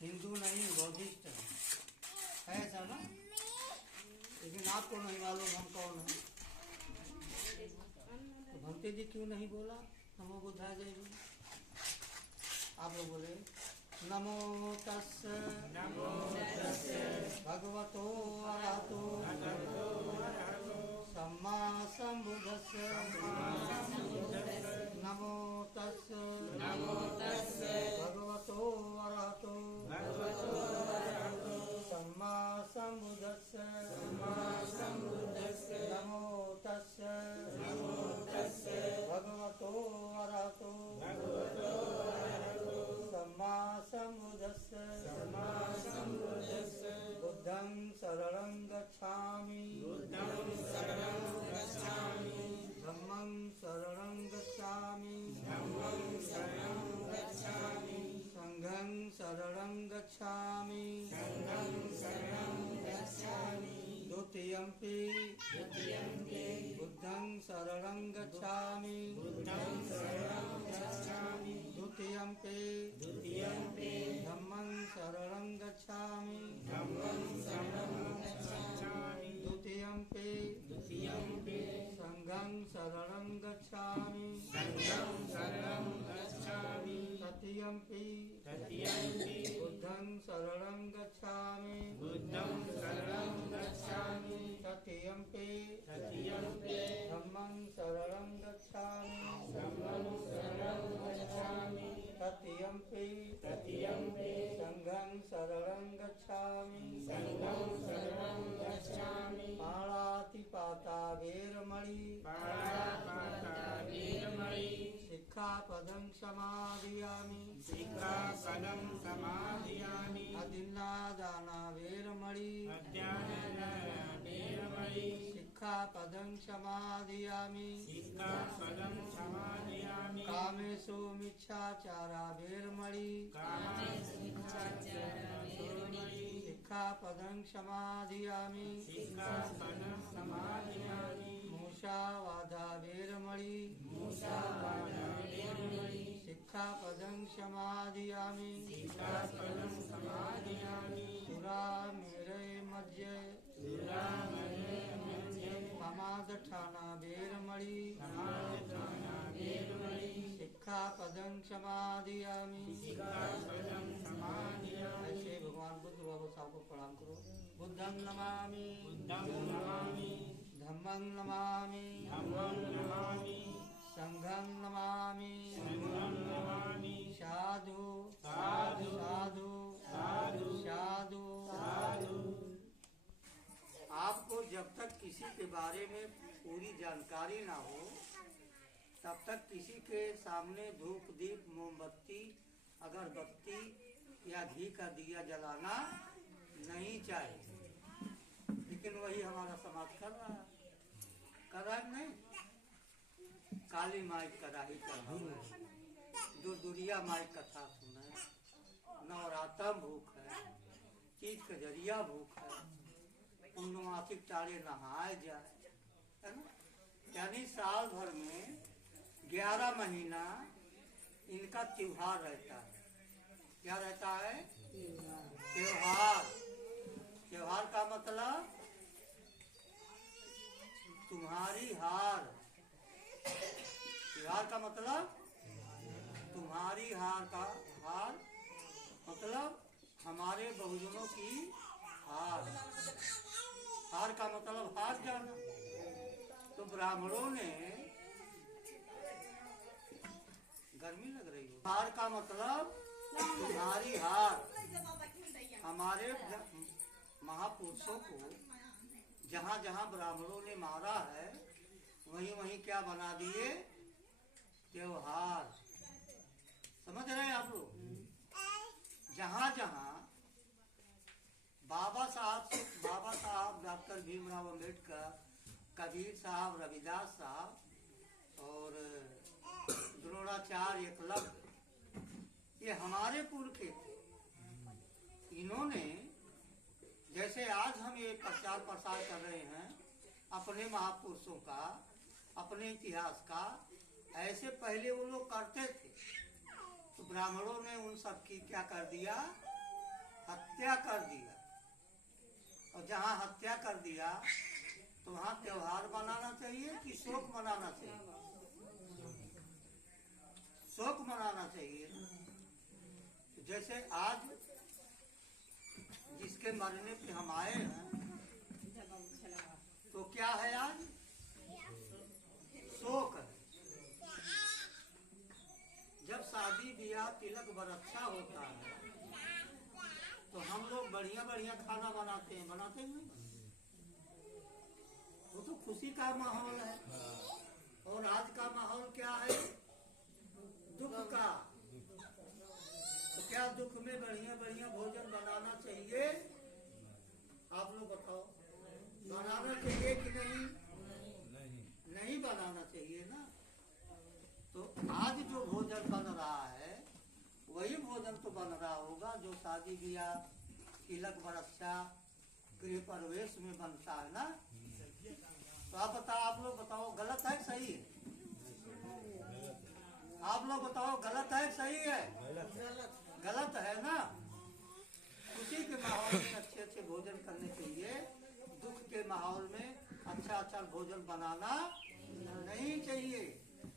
हिंदू नहीं बौद्धिस्ट है ऐसा ना। लेकिन आपको नहीं मालूम हम कौन है। तो भक्ति जी क्यों नहीं बोला नमो बुद्धाय जय गुरु? आप लोग बोले नमो तस्स भगवतो अरहतो सम्मा सम्बुद्धस्स नमो तस्स भगवतो अरहतो सम्मा सम्बुद्धस्स नमो तस्स भगवतो अरहतो सम्मा सम्बुद्धस्स बुद्धं शरणं गच्छामि धम्मं शरणं गच्छामि संघं शरणं गच्छामि द्वितीयंपि बुद्धं शरणं गच्छामि द्वितीयंपि धम्मं शरणं गच्छामि द्वितीयंपि संघं शरणं गच्छामि तृतीयंपि बुद्धं शरणं गच्छामि तृतीयंपि धम्मं शरणं गच्छामि तृतीयंपि संघं शरणं गच्छामि पाणातिपाता वेरमणि सिक्खापदं समादयामि अदिन्नादाना वेरमणि सिक्खापदं समादयामि कामेषु मिच्छाचारा वेरमणि सिक्खापदं समादयामि मूषावादा वेरमणि सिक्खापदं समादयामि सुरामेरय मज्य प्रमादठाना वेरमणि सिक्खापदं समादयामि। ऐसे भगवान बुद्ध बाबा साहब को प्रणाम करो। बुद्धं नमामि धम्मं नमामि संघं नमामि साधु साधु साधु। आपको जब तक किसी के बारे में पूरी जानकारी ना हो तब तक किसी के सामने धूप दीप मोमबत्ती अगरबत्ती या घी का दिया जलाना नहीं चाहिए। लेकिन वही हमारा समाज कर रहा है नहीं। काली माई कराही कर दूरदुरिया माई कथा सुने, नवरात्र भूख है, चीज कजरिया भूख है, पूर्णमासिक टाले नहाए जाए, है ना। यानी साल भर में 11 महीना इनका त्योहार रहता है। क्या रहता है? त्योहार। त्योहार का मतलब तुम्हारी हार। त्योहार का मतलब तुम्हारी हार का हार मतलब हमारे बहुजनों की हार। हार का मतलब हार जाना। तो ब्राह्मणों ने गर्मी लग रही है। हार का मतलब तुम्हारी हार। हमारे महापुरुषों को जहाँ जहाँ ब्राह्मणों ने मारा है वहीं वहीं क्या बना दिए? त्योहार। समझ रहे हैं आप लोग? जहाँ जहाँ बाबा साहब डॉक्टर भीमराव अम्बेडकर, कबीर साहब, रविदास साहब और द्रोणाचार्य, एकलव्य, ये हमारे पुरखे थे। इन्होंने जैसे आज हम ये प्रचार प्रसार कर रहे हैं अपने महापुरुषों का, अपने इतिहास का, ऐसे पहले वो लोग करते थे। तो ब्राह्मणों ने उन सब की क्या कर दिया, हत्या कर दिया। और जहाँ हत्या कर दिया तो वहाँ त्योहार मनाना चाहिए कि शोक मनाना चाहिए? शोक मनाना चाहिए। जैसे आज जिसके मरने पे हम आए हैं तो क्या है, आज शोक है। जब शादी ब्याह तिलक बरच्छा होता है तो हम लोग बढ़िया बढ़िया खाना बनाते हैं, बनाते हैं नहीं? वो तो खुशी का माहौल है। और आज का माहौल क्या है, दुख का। तो क्या दुख में बढ़िया बढ़िया भोजन बनाना चाहिए? आप लोग बताओ, बनाना चाहिए कि नहीं? नहीं बनाना चाहिए ना। तो आज जो भोजन बन रहा है वही भोजन तो बन रहा होगा जो शादी ब्याह तिलक बरच्छा गृह प्रवेश में बनता है ना। तो आप लोग बताओ, गलत है सही है? आप लोग बताओ, गलत है सही है? गलत है ना। खुशी के माहौल में अच्छे अच्छे भोजन करने चाहिए, दुख के माहौल में अच्छा अच्छा भोजन बनाना नहीं चाहिए।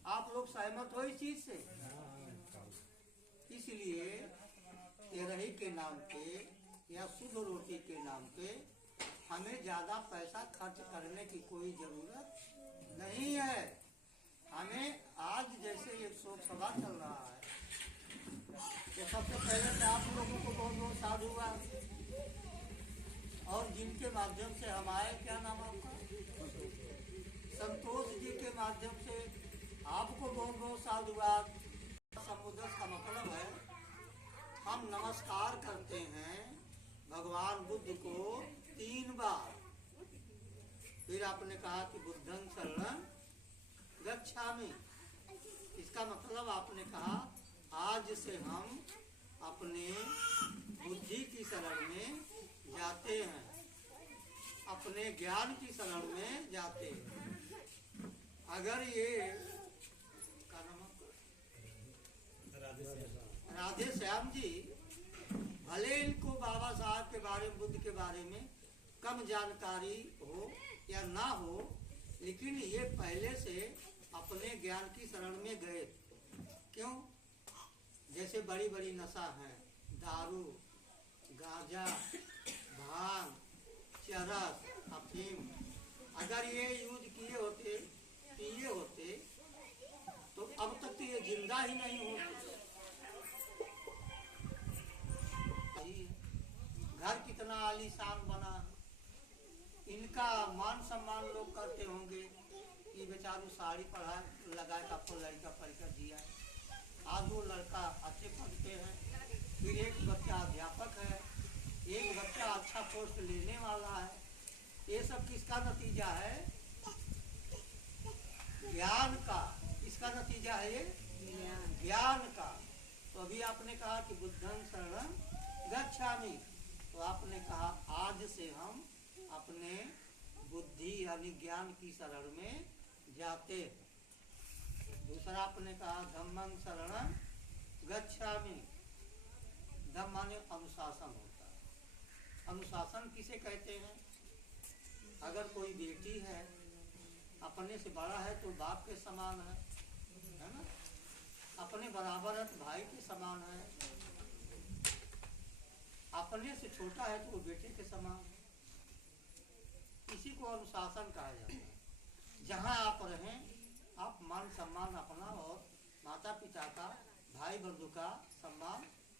आप लोग सहमत हो इस चीज से? इसलिए तेरही के नाम पे या शुद्ध रोटी के नाम पे हमें ज्यादा पैसा खर्च करने की कोई जरूरत नहीं है। हमें आज जैसे एक शोक सभा चल रहा है तो सबसे पहले मैं आप लोगों को बहुत बहुत साधुवाद, और जिनके माध्यम से हम आए, क्या नाम आपका? संतोष जी के माध्यम से आपको बहुत बहुत साधुवाद। समुद्र का मतलब है हम नमस्कार करते हैं भगवान बुद्ध को 3 बार। फिर आपने कहा कि बुद्धं शरणं गच्छामि। इसका मतलब आपने कहा आज से हम अपने बुद्धि की शरण में जाते हैं, अपने ज्ञान की शरण में जाते हैं। अगर ये क्या नाम राधे श्याम जी, भले इनको बाबा साहब के बारे में, बुद्ध के बारे में कम जानकारी हो या ना हो, लेकिन ये पहले से अपने ज्ञान की शरण में गए। क्यों? जैसे बड़ी बड़ी नशा हैं, दारू, गांजा, भांग, चरस, अफीम, अगर ये यूज किए होते, पिए होते तो अब तक तो ये जिंदा ही नहीं होते। घर कितना आलीशान बना, इनका मान सम्मान लोग करते होंगे कि बेचारू साड़ी पढ़ा लगा के आपको लड़का पढ़कर दिया। आज वो लड़का अच्छे पद पे है, फिर एक बच्चा अध्यापक है, एक बच्चा अच्छा पोस्ट लेने वाला है। ये सब किसका नतीजा है? ज्ञान का। इसका नतीजा है ये ज्ञान का। तो अभी आपने कहा कि बुद्धं शरणं गच्छामि, तो आपने कहा आज से हम अपने बुद्धि यानी ज्ञान की शरण में जाते। दूसरा आपने कहा धम्मं शरणं गच्छामि। धम्म माने अनुशासन होता है। अनुशासन किसे कहते हैं? अगर कोई बेटी है, अपने से बड़ा है तो बाप के समान है ना? अपने बराबर है तो भाई के समान है, अपने से छोटा है तो वो बेटे के समान है। इसी को अनुशासन कहा जाता है। जहाँ आप रहें, आप मान सम्मान अपना और माता पिता का, भाई बंधु का सम्मान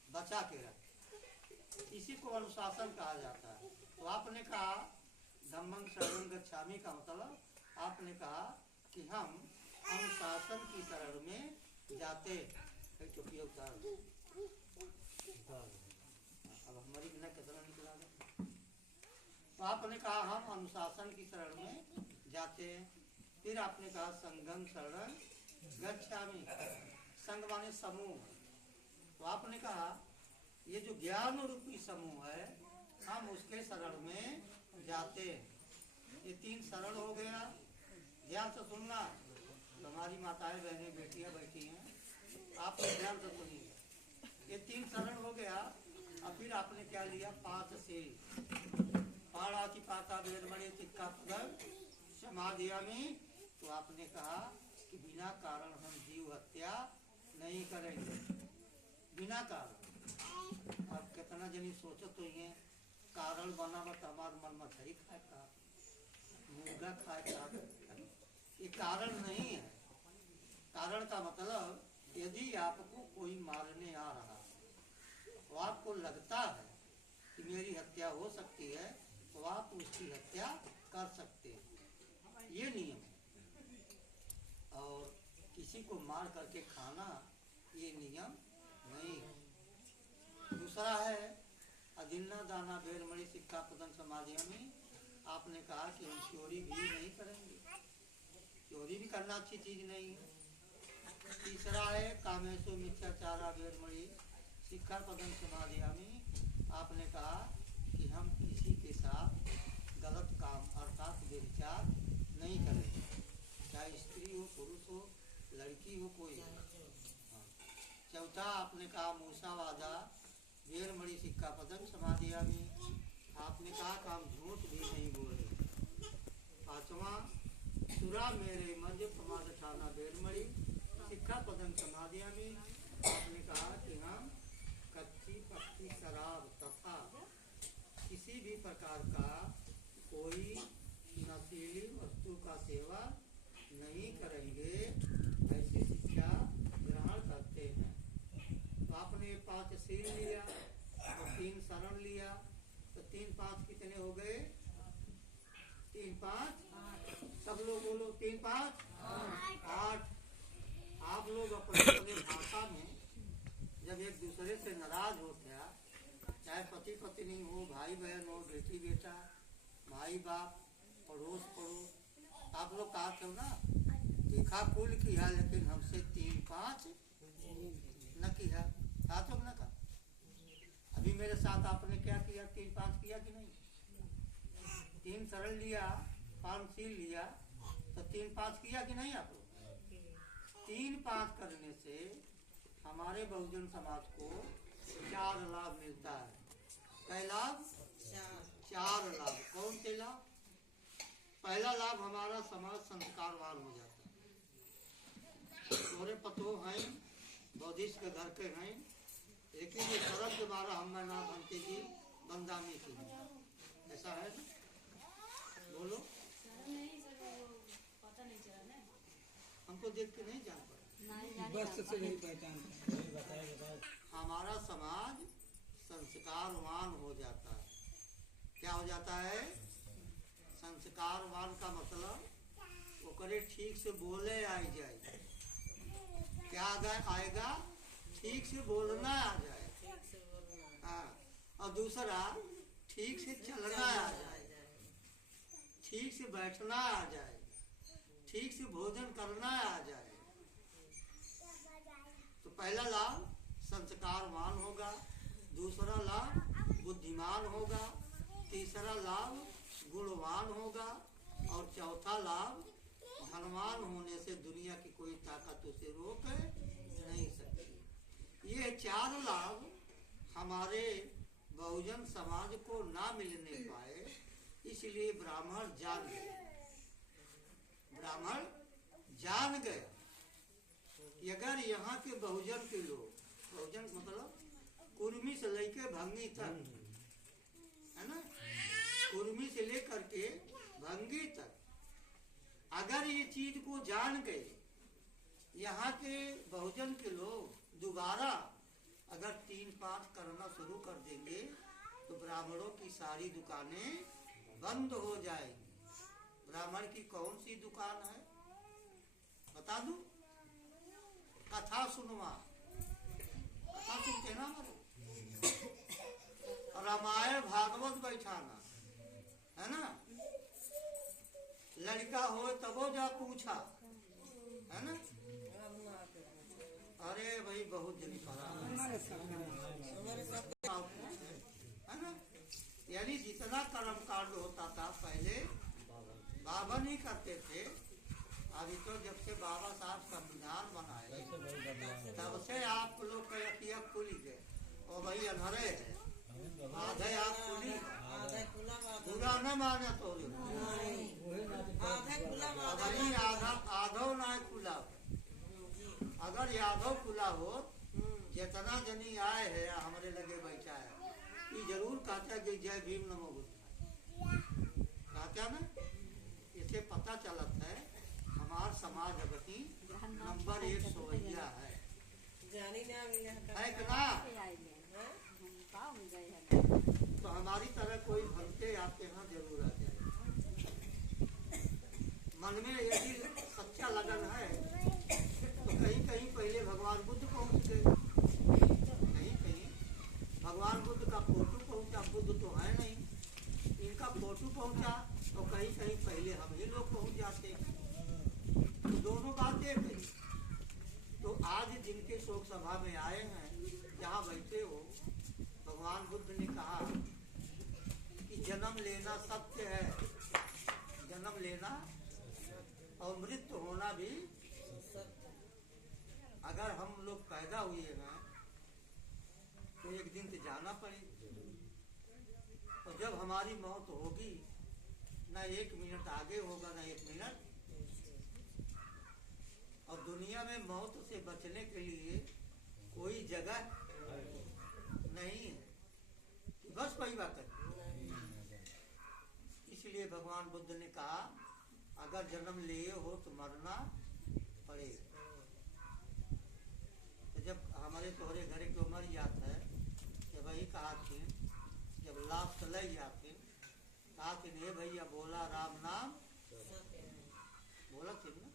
बचा के रखें। इसी को अनुशासन कहा जाता है। तो आपने कहा धम्मं शरणं गच्छामि का मतलब आपने कहा कि हम अनुशासन की शरण में जाते। अब हमारी बिना कितना निकला। तो आपने कहा हम अनुशासन की शरण में जाते हैं। फिर आपने कहा संघं शरणं गच्छामि। संघ माने समूह। तो आपने कहा ये जो ज्ञान रूपी समूह है हम उसके शरण में जाते हैं। ये 3 शरण हो गया। ध्यान से सुनना, हमारी माताएं बहनें बेटियां बैठी हैं, आप ध्यान से सुनिए। ये 3 शरण हो गया। और फिर आपने क्या लिया? 5 शील। पाणाति पाता वेरमणि सिक्खापदं समादियामि। तो आपने कहा कि बिना कारण हम जीव हत्या नहीं करेंगे, बिना कारण। अब कितना जनी सोचो तो ये कारण बना बट हमार मन मछली खाए का, मुर्गा खाए का, ये कारण नहीं है। कारण का मतलब यदि आपको कोई मारने आ रहा है तो आपको लगता है कि मेरी हत्या हो सकती है, तो आप उसकी हत्या कर सकते हैं, ये नियम है। और किसी को मार करके खाना ये नियम नहीं है। दूसरा है अदिन्ना दाना वेरमणि सिक्खापदं समादियामि। आपने कहा कि हम चोरी भी नहीं करेंगे, चोरी भी करना अच्छी चीज नहीं है। तीसरा है कामेषु मिथ्याचारा वेरमणि सिक्खापदं समादियामि। आपने कहा कि हम किसी के साथ गलत काम अर्थात व्यभिचार नहीं करेंगे, चाहे स्त्री हो, पुरुष हो, लड़की हो, कोई हो। चौथा आपने कहा मूसावादा वेरमणि सिक्खापदं समादियामि। आपने कहा कि हम झूठ भी नहीं बोलेंगे। पांचवा सुरा मेरे मध्य प्रमाद ठाना वेरमणि सिक्खापदं समादियामि। आपने कहा कि हम कच्ची पक्की शराब तथा किसी भी प्रकार का कोई नशीली वस्तु का सेवन नहीं करेंगे, ऐसी शिक्षा ग्रहण करते हैं। तो आपने 5 शील लिया और 3 शरण लिया, तो 3 5 कितने हो गए? 3 5 सब लोग बोलो 3 5 8। आप लोग अपने भाषा में जब एक दूसरे से नाराज होते हैं, चाहे पति पत्नी हो, भाई बहन हो, बेटी बेटा, भाई बाप, पड़ोस पड़ोस, आप लोग कहा क्यों ना देखा कुल किया लेकिन हमसे 3 5 न किया, कहा तो न कहा। अभी मेरे साथ आपने क्या किया? 3 5 किया कि नहीं? 3 शरण लिया, 5 शील लिया, तो 3 5 किया कि नहीं? आप लोग 3 5 करने से हमारे बहुजन समाज को 4 लाभ मिलता है। क्या लाभ? 4 लाभ। कौन से लाभ? पहला लाभ हमारा समाज संस्कारवान हो जाता है। तोरे पतो हैं, बौद्धिस्ट के घर के हैं, लेकिन ये शरद के बारा हम ना बनते जी बंदा में की, ऐसा है ना? बोलो। हमको देख के नहीं जान पाए, बस से नहीं पहचान। हमारा समाज संस्कारवान हो जाता है। क्या हो जाता है? संस्कारवान का मतलब वो करे ठीक से बोले आई जाए। क्या आएगा? ठीक से बोलना आ जाए। हाँ, और दूसरा ठीक से चलना आ जाए, ठीक से बैठना आ जाए, ठीक से भोजन करना आ जाए। तो पहला लाभ संस्कारवान होगा, दूसरा लाभ बुद्धिमान होगा, तीसरा लाभ गुणवान होगा, और चौथा लाभ धनवान होने से दुनिया की कोई ताकत उसे रोक नहीं सकती। ये 4 लाभ हमारे बहुजन समाज को ना मिलने पाए, इसलिए ब्राह्मण जान गए। ब्राह्मण जान गए कि अगर यहाँ के बहुजन के लोग, बहुजन मतलब कुर्मी से लेकर भंगी तक, है ना, कुर्मी से लेकर के भंगी तक, अगर ये चीज को जान गए, यहाँ के बहुजन के लोग दोबारा अगर 3 5 करना शुरू कर देंगे तो ब्राह्मणों की सारी दुकानें बंद हो जाएंगी। ब्राह्मण की कौन सी दुकान है बता दूं? कथा सुनवा, कथा सुनते ना मरे, रामायण भागवत बैठाना, है ना? लड़का हो तबो जा पूछा, है ना? अरे भाई बहुत जल्दी पड़ा, है ना? यानी जितना कर्म कांड होता था पहले बाबा नहीं करते थे, अभी तो जब से बाबा साहब संविधान बनाए कैसे भाई बदलाव तब से आप लोग का यकिया खुली गए और भाई अनहरे है आधे आप खुली पूरा न माने तो अभी आधो ना खुला। अगर यादव खुला हो जितना जनी आए है हमारे लगे बैठा है ये जरूर कहता है कि जय भीम नमो बुद्ध कहता ना। इसे पता चलत है हमार समाज अगति नंबर 1 सोइया है कि ना। तो हमारी तरह कोई भलके आपके यहाँ जरूर आ जाए। मन में यदि सच्चा लगन है तो कहीं कहीं पहले भगवान बुद्ध पहुंच गए, कहीं कहीं भगवान बुद्ध का फोटो पहुंचा। बुद्ध तो है नहीं, इनका फोटो पहुंचा तो कहीं कहीं पहले हम ही लोग पहुंच जाते। तो दोनों बातें कही। तो आज जिनके शोक सभा में आए हैं जहाँ बैठे हो, भगवान बुद्ध ने कहा कि जन्म लेना सत्य है, जन्म लेना और मृत्यु होना भी। अगर हम लोग पैदा हुए हैं तो एक दिन तो जाना पड़ेगा। और जब हमारी मौत होगी ना 1 मिनट आगे होगा ना 1 मिनट। और दुनिया में मौत से बचने के लिए कोई जगह नहीं है कि बस वही बात है। इसलिए भगवान बुद्ध ने कहा अगर जन्म लिए हो तो मरना पड़ेगा। तो जब हमारे तोहरे घरे की उम्र याद है कि वही कहा थी जब लास्ट ले जाते कहा कि नहीं भैया बोला राम नाम बोला थी ना।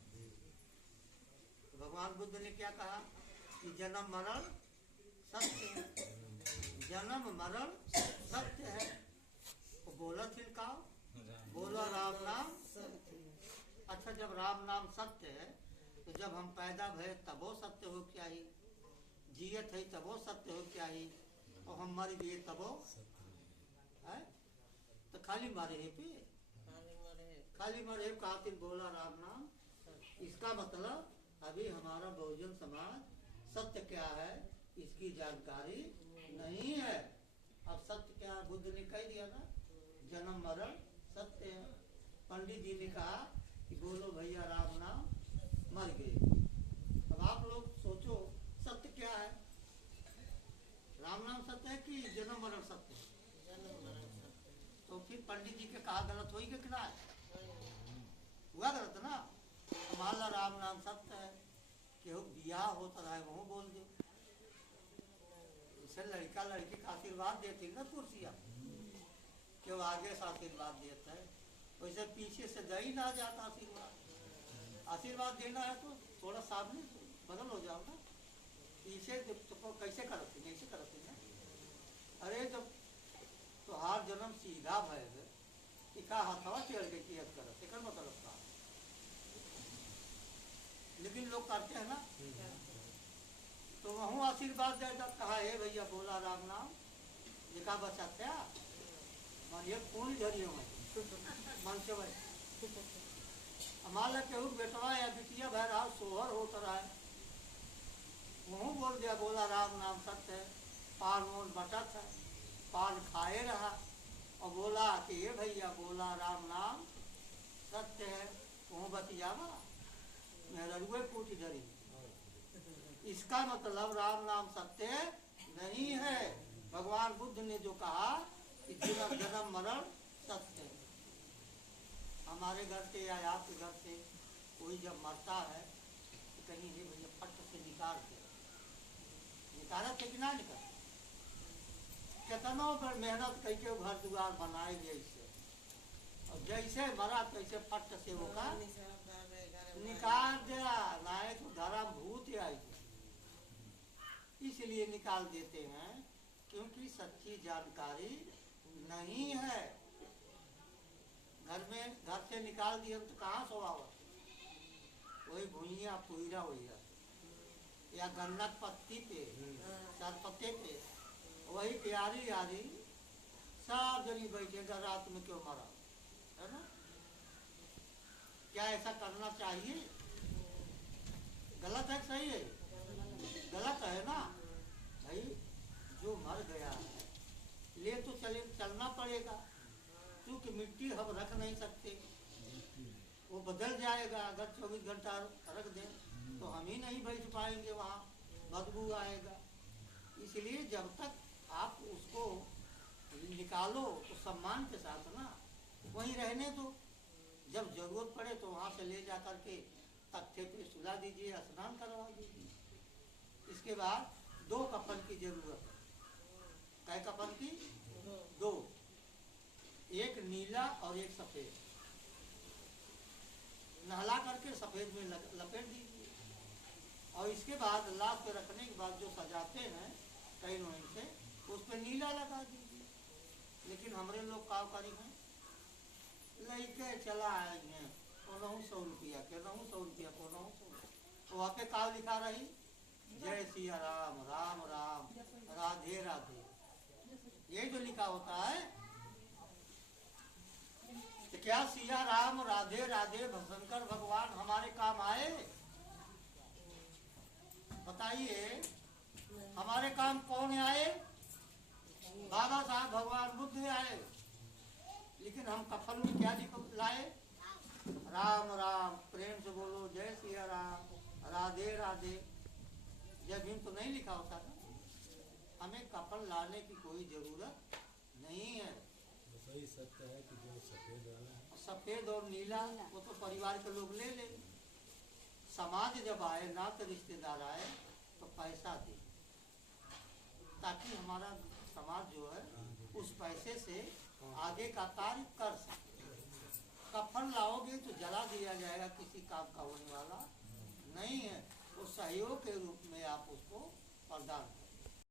तो भगवान बुद्ध ने क्या कहा कि जन्म मरण सत्य है, जन्म मरण सत्य है। तो बोला थी का बोला राम नाम। अच्छा जब राम नाम सत्य है तो जब हम पैदा भये तब वो सत्य हो क्या ही, जियत है तब वो सत्य हो क्या ही, और हम मर गए तब वो है। तो खाली मरे है पे खाली मरे खातिर बोला राम नाम। इसका मतलब अभी हमारा बहुजन समाज सत्य क्या है इसकी जानकारी नहीं है। अब सत्य क्या बुद्ध ने कह दिया ना जन्म मरण सत्य है। पंडित जी ने कहा कि बोलो भैया राम नाम, मर गए। अब आप लोग सोचो सत्य क्या है, राम नाम सत्य है कि जन्म मरण सत्य है। तो फिर पंडित जी के कहा गलत होई कि ना हुआ गलत ना। मान ला राम नाम सत्य है कि बियाह होता रहा है वो बोल दो। इसे लड़का लड़की का आशीर्वाद देती ना कुर्सियाँ क्यों आगे से आशीर्वाद देता है वैसे पीछे से दे ही ना जाता आशीर्वाद। आशीर्वाद देना है तो थोड़ा सामने बदल हो जाओ ना। पीछे तो कैसे करते हैं ऐसे करते हैं ना। अरे जब तो हर जन्म सीधा भय का हथवा टेढ़ के किया करते कर मतलब का। लेकिन लोग करते हैं ना। तो वहू आशीर्वाद दे जब कहा है भैया बोला राम नाम लिखा बचा क्या मन ये कौन झरियो में मन से भाई हमारा केहू बेटवा या बिटिया भै रहा सोहर होता रहा है वहू बोल दिया बोला राम नाम सत्य है। पान मोन बटत है पान खाए रहा और बोला कि ये भैया बोला राम नाम सत्य है वहू बतियावा मेरा रुए पूठी धरी। इसका मतलब राम नाम सत्य नहीं है। भगवान बुद्ध ने जो कहा कि जन्म जन्म मरण सत्य है। हमारे घर से या आपके घर से कोई जब मरता है तो कहीं ये भैया फट से निकाल के निकाला थे कि ना निकाल कितनों पर मेहनत करके घर द्वार बनाए जैसे और जैसे मरा तैसे फट से वो का निकाल दिया ना तो धर्म भूत आई। इसलिए निकाल देते हैं क्योंकि सच्ची जानकारी नहीं है। घर में घर से निकाल दिए तो कहाँ सोआवत वही भूइया पुईरा हुई या गन्नत पत्ती पे सर पत्ते पे वही प्यारी यारी सब जनी बैठेगा रात में क्यों मरा है ना। क्या ऐसा करना चाहिए? गलत है कि सही है? गलत है ना भाई। जो मर गया है ले तो चलना पड़ेगा, क्योंकि मिट्टी हम रख नहीं सकते, वो बदल जाएगा। अगर 24 घंटा रख दें तो हम ही नहीं बैठ पाएंगे, वहाँ बदबू आएगा। इसलिए जब तक आप उसको निकालो तो सम्मान के साथ ना वहीं रहने दो। जब जरूरत पड़े तो वहाँ से ले जा कर के तख्ते पे सुला दीजिए, स्नान करवा दीजिए। इसके बाद 2 कफन की जरूरत है। कै कफन की? 2, एक नीला और एक सफेद। नहला करके सफेद में लपेट दीजिए। और इसके बाद लाश पे रखने के बाद जो सजाते हैं कई नोइन से, उस पर नीला लगा दीजिए। लेकिन हमारे लोग काव करी हैं, लड़के चला आएंगे कोनहू 100 रुपया के रहूँ, 100 रुपया को रहूँ, तो वहाँ पे काव लिखा रही जय सिया राम, राम राम, राधे राधे, ये जो लिखा होता है। तो क्या सिया राम राधे राधे शंकर भगवान हमारे काम आए? बताइए, हमारे काम कौन आए? बाबा साहब भगवान बुद्ध आए। लेकिन हम कफन में क्या लाए? राम राम, प्रेम से बोलो जय सिया राम, राधे राधे। जय भीम तो नहीं लिखा होता ना। हमें कफन लाने की कोई जरूरत नहीं है। सही सत्य है कि जो सफेद वाला है, सफेद और नीला वो तो परिवार के लोग ले ले। समाज जब आए, नाते रिश्तेदार आए तो पैसा दे, ताकि हमारा समाज जो है उस पैसे से आगे का कार्य कर सके। कफन लाओगे तो जला दिया जाएगा, किसी काम का होने वाला नहीं है। वो सहयोग के रूप में आप उसको प्रदान